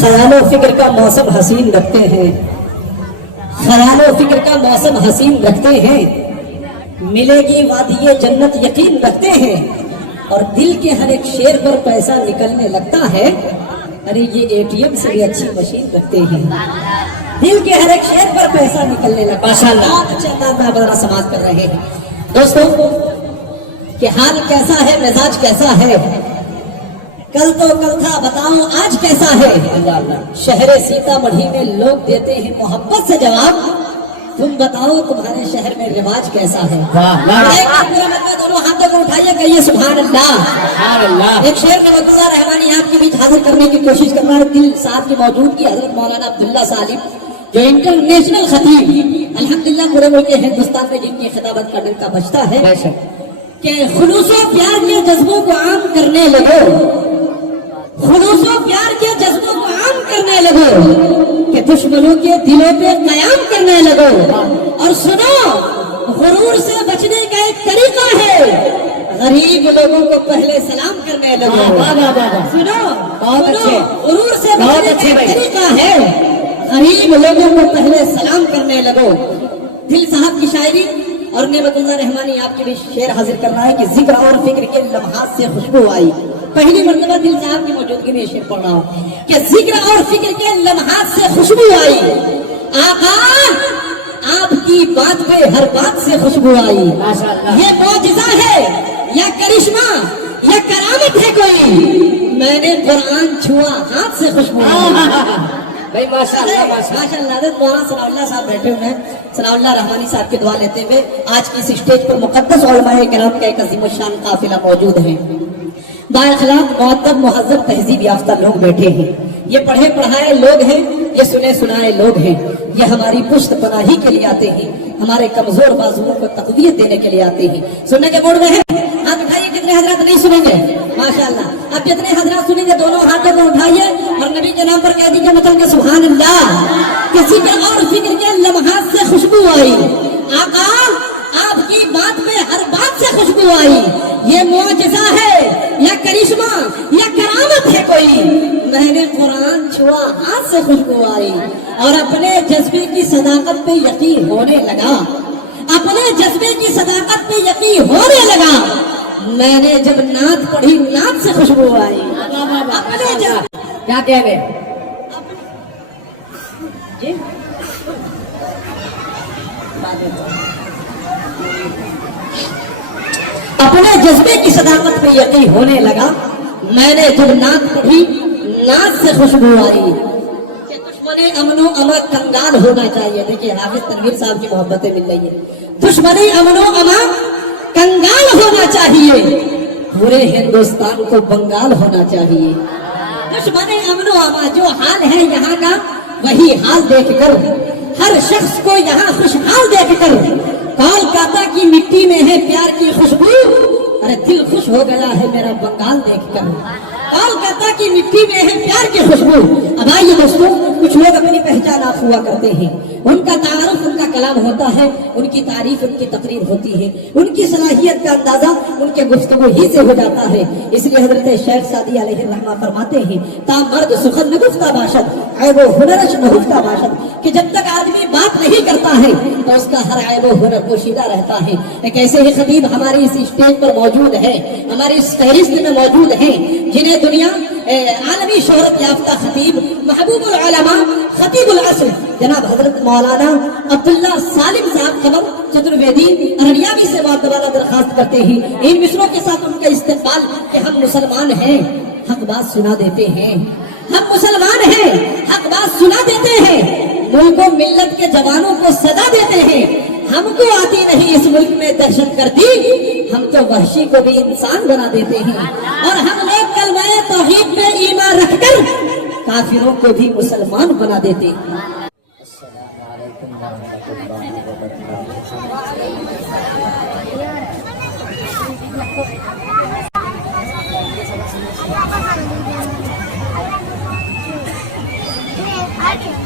خیال و فکر کا موسم حسین رکھتے ہیں، خیال و فکر کا موسم حسین رکھتے ہیں، ملے گی وادی جنت یقین رکھتے ہیں، اور دل کے ہر ایک شیر پر پیسہ نکلنے لگتا ہے، ارے یہ اے ٹی ایم سے بھی اچھی مشین رکھتے ہیں، دل کے ہر ایک شیر پر پیسہ نکلنے لگتا ہے۔ ماشاءاللہ بہت اچھا انداز میں بڑا سماج کر رہے ہیں دوستوں کہ حال کیسا ہے، مزاج کیسا ہے، کل تو کل تھا بتاؤ آج کیسا ہے۔ شہر سیتا مڑھی میں لوگ دیتے ہیں محبت سے جواب، تم بتاؤ تمہارے شہر میں رواج کیسا ہے۔ دونوں ہاتھوں کو اٹھائیے کہیے سبحان اللہ۔ ایک شعر میں وقت رحمانی آپ کے بیچ حاضر کرنے کی کوشش کرنا ہے، دل صاحب کی موجودگی حضرت مولانا عبداللہ سالم جو انٹرنیشنل خطیب الحمدللہ پورے ملک ہندوستان میں جن کی خطابت کا ڈنکا بجتا ہے کہ خلوص و پیار کے جذبوں کو عام کرنے لگو، خلوص و پیار کے جذبوں کو عام کرنے لگو کہ دشمنوں کے دلوں پہ قیام کرنے لگو، اور سنو غرور سے بچنے کا ایک طریقہ ہے، غریب لوگوں کو پہلے سلام کرنے لگو۔ سنو غرور سے بچنے کا ایک طریقہ ہے، غریب لوگوں کو پہلے سلام کرنے لگو۔ دل صاحب کی شاعری اور نعمت اللہ رحمانی آپ کے بھی شعر حاضر کرنا ہے کہ ذکر اور فکر کے لمحات سے خوشبو آئی۔ پہلی مرتبہ دل صاحب کی موجودگی میں شعر پڑھ رہا ہوں کہ ذکر اور فکر کے لمحات سے خوشبو آئی، آقا آپ کی بات پہ ہر بات سے خوشبو آئی۔ یہ معجزہ ہے یا کرشمہ یا کرامت ہے کوئی، میں نے قرآن چھوا ہاتھ سے خوشبو آئی۔ بھائی ماشاءاللہ ماشاءاللہ حضرت مولانا ثناء اللہ صاحب بیٹھے ہوئے ہیں، ثناء اللہ رحمانی صاحب کی دعا لیتے ہوئے آج کی اس اسٹیج پر مقدس علماء کرام کا ایک عظیم الشان قافلہ موجود ہے، با اخلاق مؤدب مہذب تہذیب یافتہ لوگ بیٹھے ہیں، یہ پڑھے پڑھائے لوگ ہیں، یہ سنے سنائے لوگ ہیں، یہ ہماری پشت پناہی کے لیے آتے ہیں، ہمارے کمزور بازوؤں کو تقویت دینے کے لیے آتے ہیں۔ سننے کے موڈ میں ہے ہاتھ اٹھائیے، کتنے حضرات نہیں سنیں گے؟ ماشاءاللہ اب جتنے حضرات سنیں گے دونوں ہاتھوں کو اٹھائیے اور نبی کے نام پر کہہ دیجیے مطلب کہ سبحان اللہ۔ کسی کے اور فکر کے لمحات سے خوشبو آئی، آقا آپ کی بات پہ ہر بات سے خوشبو آئی، یہ معجزہ ہے یا کرشمہ یا کرامت ہے کوئی، میں نے قرآن چھوا ہاتھ سے خوشبو آئی، اور اپنے جذبے کی صداقت پہ یقین ہونے لگا، اپنے جذبے کی صداقت پہ یقین ہونے لگا، میں نے جب نعت پڑھی نعت سے خوشبو آئی۔ کیا کہہ گئے جی؟ اپنے جذبے کی صداقت پہ یقین ہونے لگا، میں نے جب نعت پڑھی نعت سے خوشبو آئی کہ دشمن امن و امان کنگال ہونا چاہیے۔ دیکھیے حافظ تنویر صاحب کی محبتیں مل رہی ہے، دشمن امن و امان کنگال ہونا چاہیے، پورے ہندوستان کو بنگال ہونا چاہیے۔ دشمن امن و امان جو حال ہے یہاں کا وہی حال دیکھ کر، ہر شخص کو یہاں خوشحال دیکھ کر، کولکاتہ کی مٹی میں ہے پیار کی خوشبو، ارے دل خوش ہو گیا ہے میرا بنگال دیکھ کر، کولکاتہ کی مٹی میں ہے پیار کی خوشبو۔ اب آئیے دوستوں، کچھ لوگ اپنی پہچان آپ ہوا کرتے ہیں، ان کا تعارف ان کا کلام ہوتا ہے، ان کی تعریف ان کی تقریر ہوتی ہے، ان کی صلاحیت کا اندازہ ان کے گفتگو ہی سے ہو جاتا ہے۔ اس لیے حضرت شیخ سعدی علیہ الرحمہ فرماتے ہیں تا مرد سخن نگفتہ باشد عیب و ہنرش نہفتہ باشد، کہ جب تک آدمی بات نہیں کرتا ہے تو اس کا ہر عیب و ہنر پوشیدہ رہتا ہے۔ ایک ایسے ہی خطیب ہماری اس اسٹیج پر موجود ہے، ہماری اس فہرست میں موجود ہیں، جنہیں دنیا عالمی شہرت یافتہ خطیب محبوب العلماء خطیب العصر جناب حضرت مولانا عبداللہ سالم صاحب خبر چترویدی ارڑیاوی سے معتبرہ درخواست کرتے ہیں ان مصروں کے ساتھ ان کا استقبال کہ ہم مسلمان ہیں حق بات سنا دیتے ہیں، ہم مسلمان ہیں حق بات سنا دیتے ہیں، ملک و ملت کے جوانوں کو سزا دیتے ہیں، ہم کو آتی نہیں اس ملک میں دہشت گردی، ہم تو وحشی کو بھی انسان بنا دیتے ہیں، اور ہم لوگ کلمہ توحید پہ ایمان رکھ کر کافروں کو بھی مسلمان بنا دیتے ہیں۔ السلام علیکم ورحمۃ اللہ وبرکاتہ۔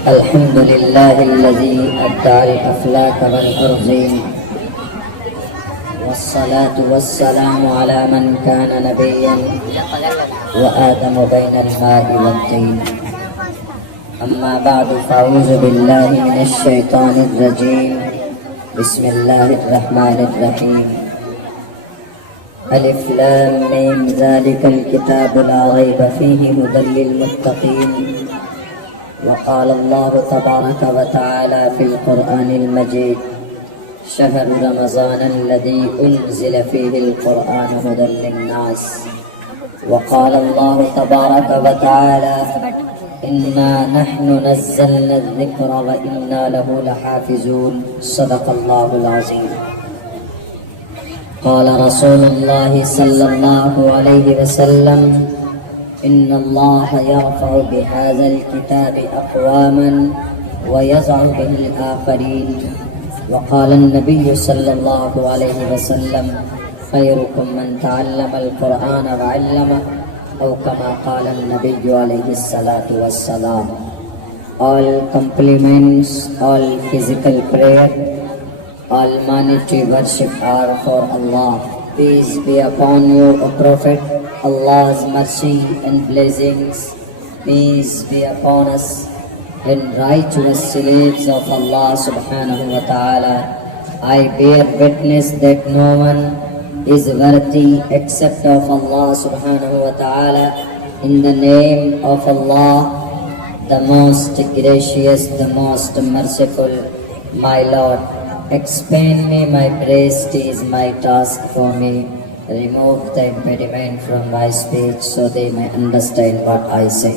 الحمد لله الذي أبدع الأفلاك والأرضين، والصلاة والسلام على من كان نبيا وآدم بين الماء والطين، أما بعد فأعوذ بالله من الشيطان الرجيم بسم الله الرحمن الرحيم ألف لام ميم ذلك الكتاب لا ريب فيه هدى للمتقين وقال الله تبارك وتعالى في القرآن المجيد شهر رمضان الذي أنزل فيه القرآن هدى للناس وقال الله تبارك وتعالى إنا نحن نزلنا الذكر وإنا له لحافظون صدق الله العظيم قال رسول الله صلى الله عليه وسلم إن الله يرفع بهذا الكتاب أقواما ويضع به الآخرين وقال النبي صلى الله عليه وسلم خيركم من تعلم القرآن وعلمه أو كما قال النبي عليه الصلاة والسلام. All compliments, all physical prayer, all monetary worship are for Allah. Peace be upon you, O Prophet. Allah's mercy and blessings, peace be upon us, and righteous slaves of Allah subhanahu wa ta'ala. I bear witness that no one is worthy except of Allah subhanahu wa ta'ala. In the name of Allah, the most gracious, the most merciful, my Lord, expand me my breast is my task for me. Remove the impediment from my speech so they may understand what I say.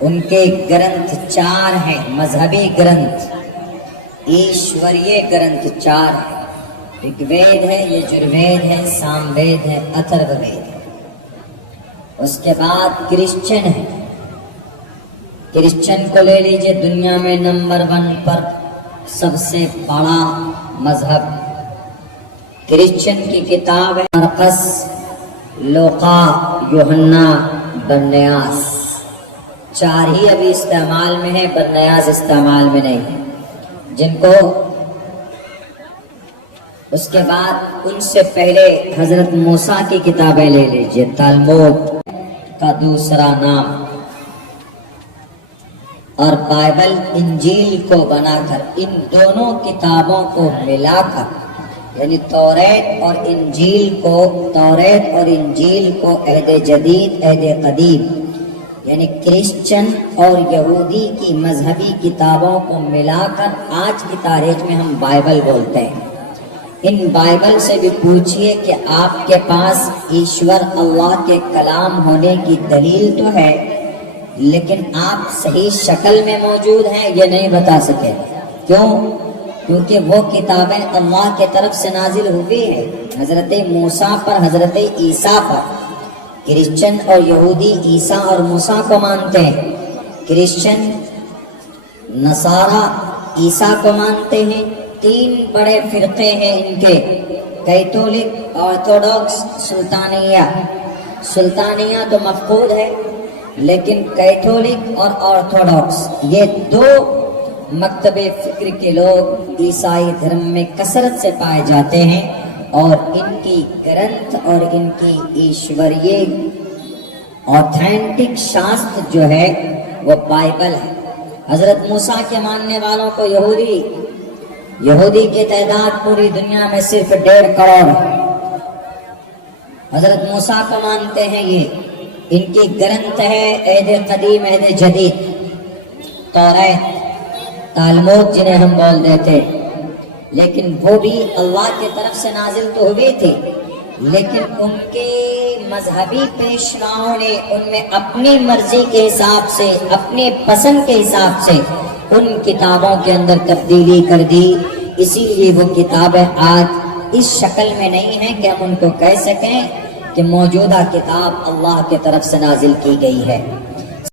ان کے گرنتھ 4 ہیں، مذہبی گرنتھ، ایشوریہ گرنتھ 4 ہیں۔ رگ وید ہے، یجروید ہے، سام وید ہے، اتھرو وید ہے۔ اس کے بعد کرسچن ہے، کرسچن کو لے لیجئے، دنیا میں نمبر 1 پر سب سے بڑا مذہب۔ کرسچن کی کتاب ہے مرقس، لوقا، یوحنا، برنیاس۔ 4 ہی ابھی استعمال میں ہے، برنیاس استعمال میں نہیں ہے۔ جن کو اس کے بعد ان سے پہلے حضرت موسیٰ کی کتابیں لے لیجئے، تلمود کا دوسرا نام، اور بائبل انجیل کو بنا کر، ان دونوں کتابوں کو ملا کر، یعنی توریت اور انجیل کو عہد جدید، عہد قدیم، یعنی کرسچن اور یہودی کی مذہبی کتابوں کو ملا کر آج کی تاریخ میں ہم بائبل بولتے ہیں۔ ان بائبل سے بھی پوچھئے کہ آپ کے پاس ایشور اللہ کے کلام ہونے کی دلیل تو ہے، لیکن آپ صحیح شکل میں موجود ہیں یہ نہیں بتا سکے۔ کیوں؟ کیونکہ وہ کتابیں اللہ کے طرف سے نازل ہوئی ہیں، حضرت موسیٰ پر، حضرت عیسیٰ پر۔ کرسچن اور یہودی عیسیٰ اور موسیٰ کو مانتے ہیں، کرسچن نصارہ عیسیٰ کو مانتے ہیں۔ 3 بڑے فرقے ہیں ان کے، کیتھولک، آرتھوڈاکس، سلطانیہ۔ سلطانیہ تو مفقود ہے، لیکن کیتھولک اور آرتھوڈاکس یہ 2 مکتب فکر کے لوگ عیسائی دھرم میں کثرت سے پائے جاتے ہیں، اور ان کی گرنتھ اور ان کی ایشوریہ اوتھینٹک شاستر جو ہے وہ بائبل ہے۔ حضرت موسیٰ کے ماننے والوں کو یہودی کی تعداد پوری دنیا میں صرف 1.5 کروڑ ہے۔ حضرت موسیٰ کو مانتے ہیں، یہ ان کی گرنتھ ہے عہد قدیم، عہد جدید، توریت، تلمود جنہیں ہم بول دیتے، لیکن وہ بھی اللہ کی طرف سے نازل تو ہوئی تھی، لیکن ان کے مذہبی پیشواؤں نے ان میں اپنی مرضی کے حساب سے، اپنے پسند کے حساب سے ان کتابوں کے اندر تبدیلی کر دی۔ اسی لیے وہ کتابیں آج اس شکل میں نہیں ہیں کہ ہم ان کو کہہ سکیں کہ موجودہ کتاب اللہ کی طرف سے نازل کی گئی ہے۔